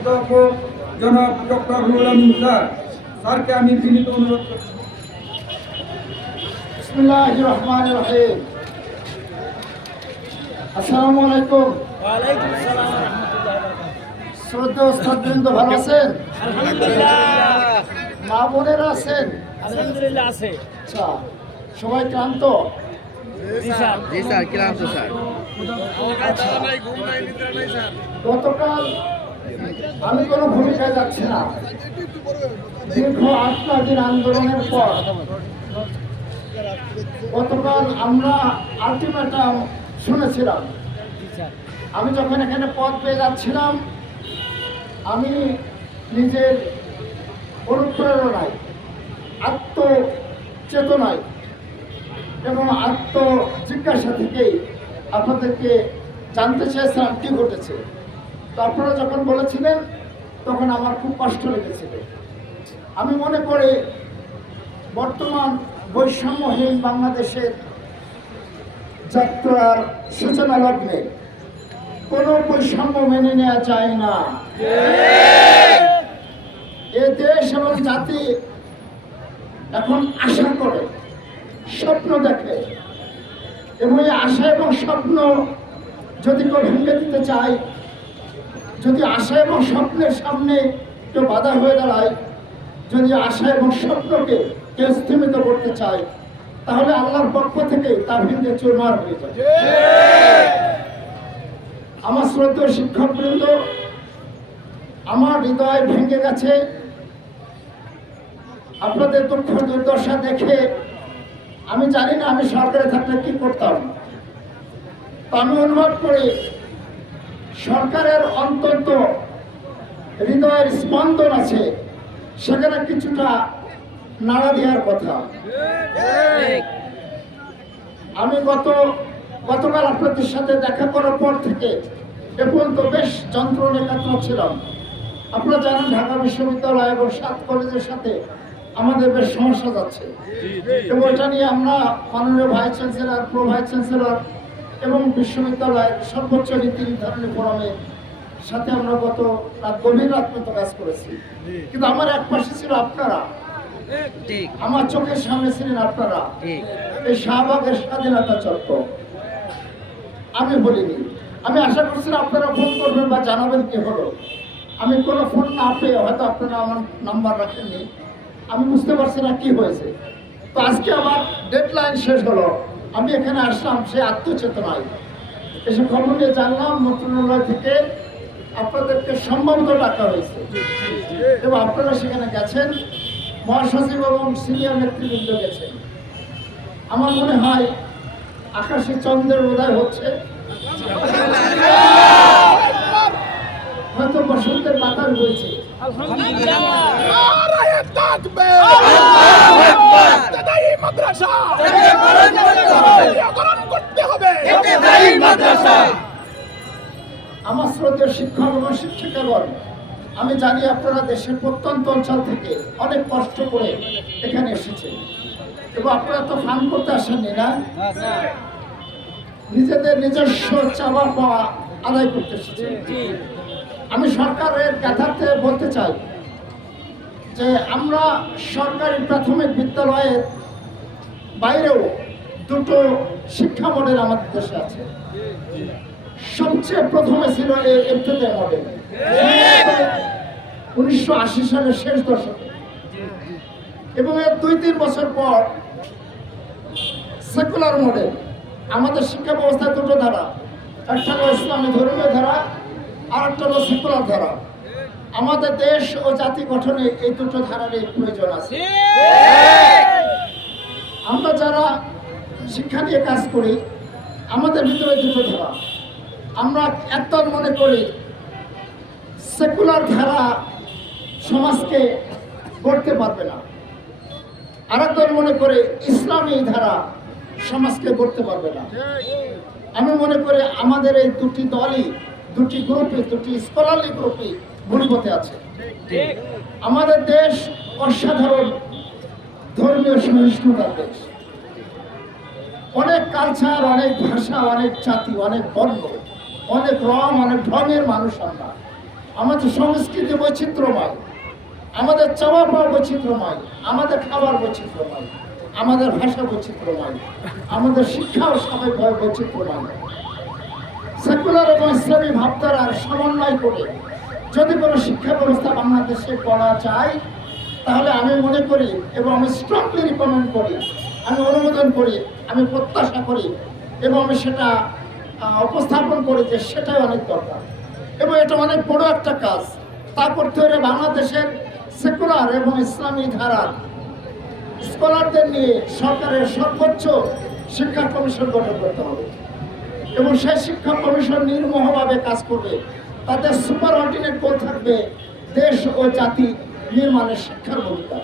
অধ্যক্ষ জনাব doctor Nurul Amin sir. স্যারকে আমি বিনীত অনুরোধ করছি। বিসমিল্লাহ রহমান রহিম। আসসালামু আলাইকুম। ওয়ালাইকুম আসসালাম ওয়া রাহমাতুল্লাহি ওয়া বারাকাতুহু। শ্রদ্ধা ওস্তাদবৃন্দ ভালো আছেন? আলহামদুলিল্লাহ। মা বোনেরা আছেন? আলহামদুলিল্লাহ আছে। আচ্ছা সবাই ক্লান্ত? জি স্যার। জি স্যার ক্লান্ত স্যার। গতকাল আমি কোনো ভূমিকায় যাচ্ছি না। দীর্ঘ আট নয় দিন আন্দোলনের পর গতকাল আমরা আলটিমেটাম শুনেছিলাম। আমি যখন এখানে পদ পেয়ে যাচ্ছিলাম, আমি নিজের অনুপ্রেরণায়, আত্মচেতনায় এবং আত্মজিজ্ঞাসা থেকেই আপনাদেরকে জানতে চেয়েছিলাম কী ঘটেছে। তো আপনারা যখন বলেছিলেন, তখন আমার খুব কষ্ট লেগেছিল। আমি মনে করি বর্তমান বৈষম্যহীন বাংলাদেশের যাত্রার সূচনা লগ্নে কোনো বৈষম্য মেনে নেওয়া যায় না। এ দেশ এবং জাতি এখন আশা করে, স্বপ্ন দেখে। এবং এই আশা এবং স্বপ্ন যদি কেউ ভেঙে দিতে চায় যদি আশা এবং স্বপ্নের সামনে কেউ বাধা হয়ে দাঁড়ায়, যদি আশা এবং স্বপ্নকে কেউ স্থিমিত করতে চায়, তাহলে আল্লাহর পক্ষ থেকে তা ভেঙে চুরমার হয়ে যায়। আমার শ্রদ্ধেয় শিক্ষকবৃন্দ, আমার হৃদয় ভেঙে গেছে। আপনাদের দুঃখ দুর্দশা দেখে আমি জানি না আমি সরকারে থাকলে কি করতাম। তো আমি অনুভব করি সরকারের অন্তত হৃদয়ের স্পন্দন আছে সেখানে কিছুটা নাড়া দেওয়ার কথা। আমি গত গতকাল আপনাদের সাথে দেখা করার পর থেকে এ পর্যন্ত বেশ যন্ত্রণাকাতর ছিলাম। আপনারা জানেন ঢাকা বিশ্ববিদ্যালয় এবং সাত কলেজের সাথে আমাদের বেশ সমস্যা যাচ্ছে। এবং এটা নিয়ে আমরা মাননীয় vice chancellor pro vice chancellor এবং বিশ্ববিদ্যালয়ের সর্বোচ্চ নীতি নির্ধারণী ফোরামের সাথে আমরা গত রাত গভীর রাত পর্যন্ত কাজ করেছি। কিন্তু আমার এক পাশে ছিল আপনারা। আমার চোখের সামনে ছিলেন আপনারা। এই শাহবাগের স্বাধীনতা চক্র আমি বলিনি। আমি আশা করছিলাম আপনারা ফোন করবেন বা জানাবেন কি হলো। আমি কোনো ফোন না পেয়ে হয়তো আপনারা আমার নাম্বার রাখেননি। আমি বুঝতে পারছি না কি হয়েছে। তো আজকে আমার ডেডলাইন শেষ হলো। আমি এখানে আসলাম সে আত্মচেতনায়। এসে খবর নিয়ে জানলাম, মন্ত্রণালয় থেকে আপনাদেরকে সম্ভবত ডাকা হয়েছে। এবং আপনারা সেখানে গেছেন, মহাসচিব এবং সিনিয়র নেতৃবৃন্দ গেছেন। আমার মনে হয় আকাশে চন্দ্রের উদয় হচ্ছে। হয়তো বসন্তের আমার শ্রদ্ধেয় শিক্ষক এবং শিক্ষিকাগণ, আমি জানি আপনারা দেশের প্রত্যন্ত অঞ্চল থেকে অনেক কষ্ট করে এখানে এসেছেন। এবং আপনারা তো ফান করতে আসেননি না? নিজেদের নিজস্ব চাওয়া পাওয়া আদায় করতে এসেছেন। আমি সরকারের বলতে চাই যে আমরা সরকারি প্রাথমিক বিদ্যালয়ের বাইরেও দুটো শিক্ষা মডেল আমাদের দেশে আছে। সবচেয়ে প্রথমে ছিল মডেল উনিশশো আশি সালের শেষ দশকে। এবং এর দুই তিন বছর পর সেকুলার মডেল আমাদের শিক্ষা ব্যবস্থায় দুটো ধারা, একটা হলো ইসলামী ধর্মীয় ধারা আর একটা হলো সেকুলার ধারা। আমাদের দেশ ও জাতি গঠনে এই দুটো ধারারই প্রয়োজন আছে। আমরা যারা শিক্ষা নিয়ে কাজ করি আমাদের ভিতরে দুটো ধারা। আমরা একদম মনে করি সেকুলার ধারা সমাজকে গড়তে পারবে না। আরেকজন মনে করে ইসলামী ধারা সমাজকে গড়তে পারবে না। আমি মনে করি আমাদের এই দুটি দলই দুটি গ্রুপে দুটি স্কলারলি গ্রুপে ভুলপথে আছে। আমাদের দেশ অসাধারণ ধর্মীয় সহিষ্ণুতার দেশ। অনেক কালচার অনেক ভাষা, অনেক জাতি, অনেক বর্ণ, অনেক রং, অনেক ঢঙের মানুষ আমরা। আমাদের সংস্কৃতি বৈচিত্র্যময়। আমাদের চাওয়া পাওয়া বৈচিত্র্যময়। আমাদের খাবার বৈচিত্র্যময়। আমাদের ভাষা বৈচিত্র্যময়। আমাদের শিক্ষাও স্বাভাবিকভাবে বৈচিত্র্যময়। সেকুলার এবং ইসলামী ভাবধারার সমন্বয় করে যদি কোনো শিক্ষা ব্যবস্থা বাংলাদেশে করা যায়, তাহলে আমি মনে করি এবং আমি স্ট্রংলি রিকমেন্ড করি, আমি অনুমোদন করি, আমি প্রত্যাশা করি এবং আমি সেটা উপস্থাপন করি যে সেটাই অনেক দরকার। এবং এটা অনেক বড় একটা কাজ। তা করতে হলে বাংলাদেশের সেকুলার এবং ইসলামী ধারার স্কলারদের নিয়ে সরকারের সর্বোচ্চ শিক্ষা কমিশন গঠন করতে হবে। এবং সেই শিক্ষা কমিশন নির্মোহভাবে কাজ করবে। তাদের সুপার অর্ডিনেট গোল থাকবে দেশ ও জাতি নির্মাণের শিক্ষার ভূমিকা।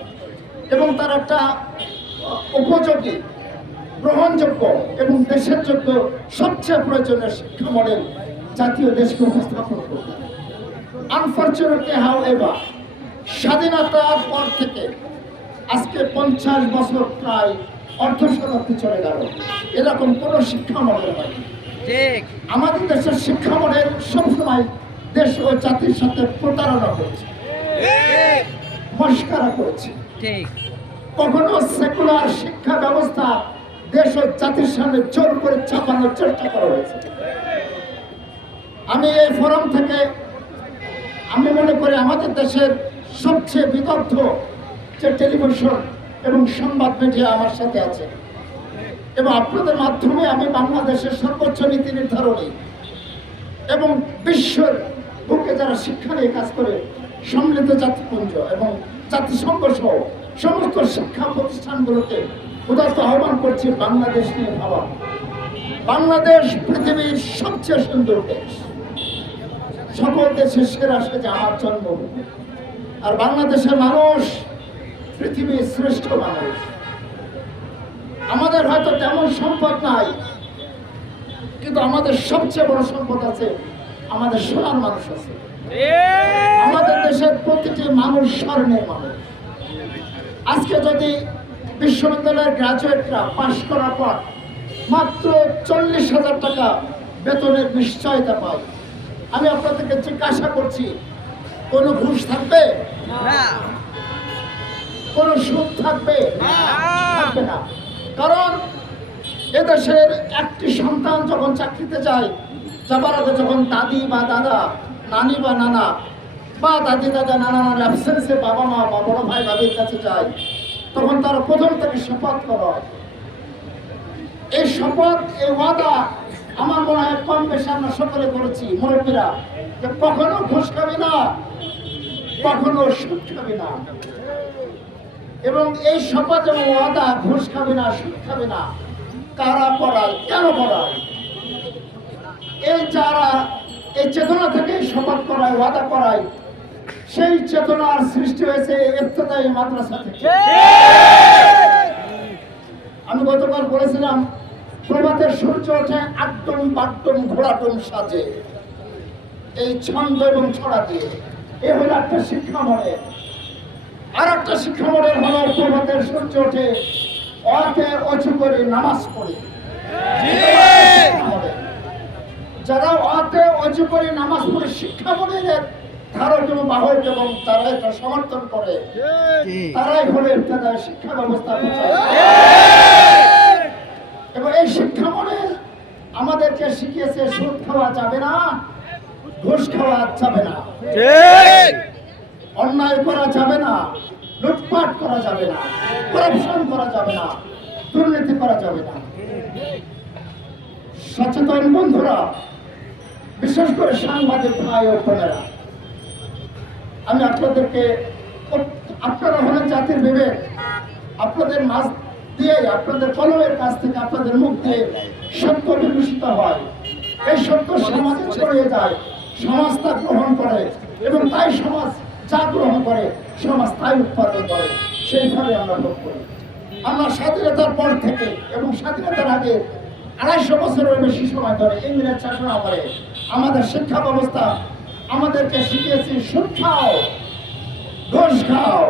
এবং তার একটা উপযোগী গ্রহণযোগ্য এবং দেশের যোগ্য সবচেয়ে প্রয়োজনীয় শিক্ষা মডেল জাতীয় দেশকে উপস্থাপন করবে। আনফর্চুনেটলি হাউ এভার স্বাধীনতার পর থেকে আজকে পঞ্চাশ বছর প্রায় অর্ধ শতাব্দী চলে গেল। এরকম কোনো শিক্ষা মডেল হয়নি। আমাদের দেশের শিক্ষা মডেল সবসময় দেশ ও জাতির সাথে প্রতারণা করেছে। মস্কারা করেছে। কখনো সেকুলার শিক্ষা ব্যবস্থা দেশ ও জাতির সামনে জোর করে চাপানোর চেষ্টা করা হয়েছে। আমি এই ফোরাম থেকে আমি মনে করি আমাদের দেশের সবচেয়ে বিদগ্ধ যে টেলিভিশন এবং সংবাদ মিডিয়া আমার সাথে আছে এবং আপনাদের মাধ্যমে আমি বাংলাদেশের সর্বোচ্চ নীতি নির্ধারণী এবং বিশ্বের বুকে যারা শিক্ষা নিয়ে কাজ করে, সম্মিলিত জাতিপুঞ্জ এবং জাতিসংঘ সহ সমস্ত শিক্ষা প্রতিষ্ঠানগুলোকে উদাত্ত আহ্বান করছি বাংলাদেশ নিয়ে ভাবা। বাংলাদেশ পৃথিবীর সবচেয়ে সুন্দর দেশ। সকল দেশের সেরা সেজে আমার জন্মভূমি আর বাংলাদেশের মানুষ পৃথিবীর শ্রেষ্ঠ মানুষ। আমাদের হয়তো তেমন সম্পদ নাই, কিন্তু আমাদের সবচেয়ে বড় সম্পদ আছে আমাদের সোনার মানুষ আছে। আমাদের দেশের প্রতিটি মানুষ স্বর্ণের মানুষ। আজকে যদি বিশ্ববিদ্যালয়ের গ্রাজুয়েটরা পাশ করার পর মাত্র চল্লিশ হাজার টাকা বেতনের নিশ্চয়তা পায় আমি আপনাদেরকে জিজ্ঞাসা করছি কোনো ঘুষ থাকবে? না। কোনো সুদ থাকবে? থাকবে না। কারণ এদেশের একটি সন্তান যখন চাকরিতে যায় যাবার আগে যখন দাদি বা দাদা, নানি বা নানা বা দাদি, দাদা, নানা নানার অ্যাবসেন্সে বাবা মা বা বড় ভাই ভাবির কাছে যায়, তখন তারা প্রথম থেকে শপথ করা। এই শপথ, এই ওয়াদা আমার মনে হয় কম বেশি আমরা সকলে করেছি, মুরব্বীরা, যে কখনো ঘুষ খাবি না, কখনো সুদ খাবি না। এবং এই শপথ এবং ওয়াদা, ঘুষ খাবে না, সুদ খাবে না। কারা পড়ায়? কেন পড়ায়? এই যারা এই চেতনা থেকে শপথ করায় ওয়াদা করায় সেই চেতনার সৃষ্টি হয়েছে এই ইফতেদায়ী মাদ্রাসা থেকে। আমি গতকাল বলেছিলাম প্রভাতের সূর্য ওঠে আটটম বাট্টম ঘোড়াটম সাজে। এই ছন্দ এবং ছড়া দিয়ে। এ হলো একটা শিক্ষা মডেল। আর একটা শিক্ষা মডেল হলো প্রভাতের সূর্য ওঠে অতে অচু করে নামাজ পড়ে। যারা অতে করে নামাজ পড়ে শিক্ষা মডেলের ধারক এবং বাহক এবং তারা এটা সমর্থন করে। তারাই হলো ইফতেদার শিক্ষা ব্যবস্থা এবং এই শিক্ষা মডেল আমাদেরকে শিখিয়েছে সুদ খাওয়া যাবে না ঘুষ খাওয়া যাবে না। অন্যায় করা যাবে না লুটপাট করা যাবে না করাপশন করা যাবে না দুর্নীতি করা যাবে না। সচেতন বন্ধুরা বিশেষ করে সাংবাদিক ভাই ও বোনেরা, আমি আপনাদেরকে আপনারা হলেন জাতির বিবেক। আপনাদের মাঝ দিয়ে আপনাদের কলমের কাছ থেকে আপনাদের মুখ দিয়ে সত্য বিভূষিত হয়। এই সত্য সমাজে ছড়িয়ে যায়, সমাজ তা গ্রহণ করে এবং তাই সমাজ যা গ্রহণ করে, সমাজ তাই উৎপাদন করে। সেইভাবে আমরা ভোগ করি। আমরা স্বাধীনতার পর থেকে এবং স্বাধীনতার আগে আড়াইশো বছরের বেশি সময় ধরে ইংরেজ শাসন আমলে আমাদের শিক্ষা ব্যবস্থা আমাদেরকে শিখিয়েছে সুদ খাও ঘোষ খাও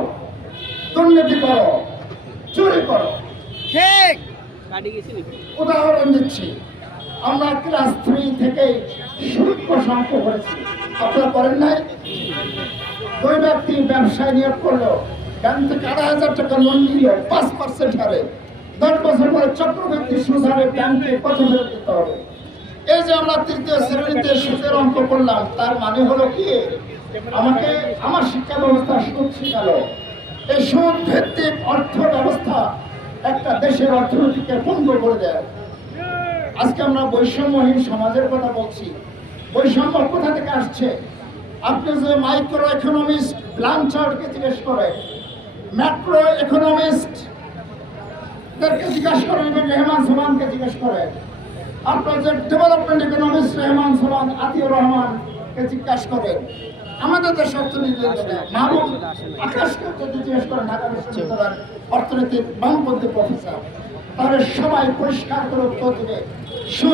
দুর্নীতি করো চুরি করো। ঠিক। উদাহরণ দিচ্ছি আমরা ক্লাস থ্রি থেকে সুরক্ষ সংখ্য করেছি। আপনারা করেন নাই? দুই ব্যক্তি ব্যবসায় নিয়োগ করল ব্যাংক থেকে আড়াই হাজার টাকা লোন নিল পাঁচ পার্সেন্ট হারে। দশ বছর পরে চক্রবৃদ্ধি সুদ হারে ব্যাংকে কত ফেরত দিতে হবে। এই যে আমরা তৃতীয় শ্রেণীতে সুদের অঙ্ক করলাম, তার মানে হলো কি? আমাকে আমার শিক্ষা ব্যবস্থা সুদ শিখালো। এই সুদ ভিত্তিক অর্থ ব্যবস্থা একটা দেশের অর্থনীতিকে বন্ধ করে দেয়। আজকে আমরা বৈষম্যহীন সমাজের কথা বলছি। বৈষম্য কোথা থেকে আসছে? আপনি যে মাইক্রো ইকোনমিস্ট ব্লাঞ্চার্ডকে জিজ্ঞেস করেন ম্যাক্রো ইকোনমিস্ট দেরকে জিজ্ঞাসা করেন রেহমান সোমানকে জিজ্ঞেস করেন আপনার যে ডেভেলপমেন্ট ইকোনমিস্ট রেহমান সোমান আতিউর রহমানকে জিজ্ঞাসা করেন আমাদের দেশ অর্থনীতি মাহবুব আকাশকে যদি জিজ্ঞেস করেন ঢাকা বিশ্ববিদ্যালয়ের অর্থনীতির বামপন্থী প্রফেসর তাহলে সবাই পরিষ্কার করে উত্তর দেবে।